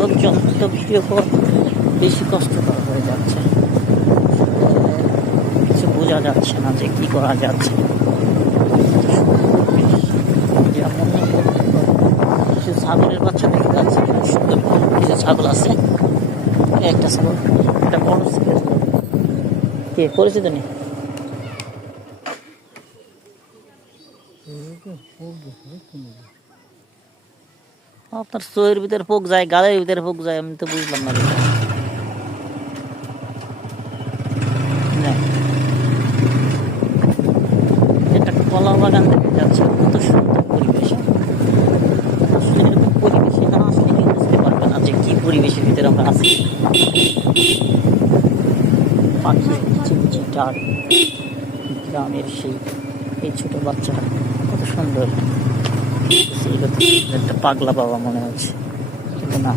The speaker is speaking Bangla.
লোকজন তো ভিডিও কল বেশি কষ্টকর হয়ে যাচ্ছে, কিছু বোঝা যাচ্ছে না যে কি করা যাচ্ছে। যেমন কিছু ছাগলের বাচ্চা দেখতে যাচ্ছে, খুব সুন্দর কিছু ছাগল আছে। একটা ছাগল, একটা বড় ছাগল কে পরিচিত নেই। আপনার চোখের ভিতরে পোক যায়, গালের ভিতরে পোক যায়, আমি তো বুঝলাম না। এটা একটা কলা বাগান দেখতে যাচ্ছে, কত সুন্দর পরিবেশ। আসলে এরকম পরিবেশে না আসলে কেউ বুঝতে পারবে না যে কি পরিবেশের ভিতরে আমরা আছি। পাখি চিমচি ডাক, গ্রামের সেই এই ছোট বাচ্চারা কত সুন্দর। একটা পাগলা বাবা মনে হচ্ছে, কিন্তু না।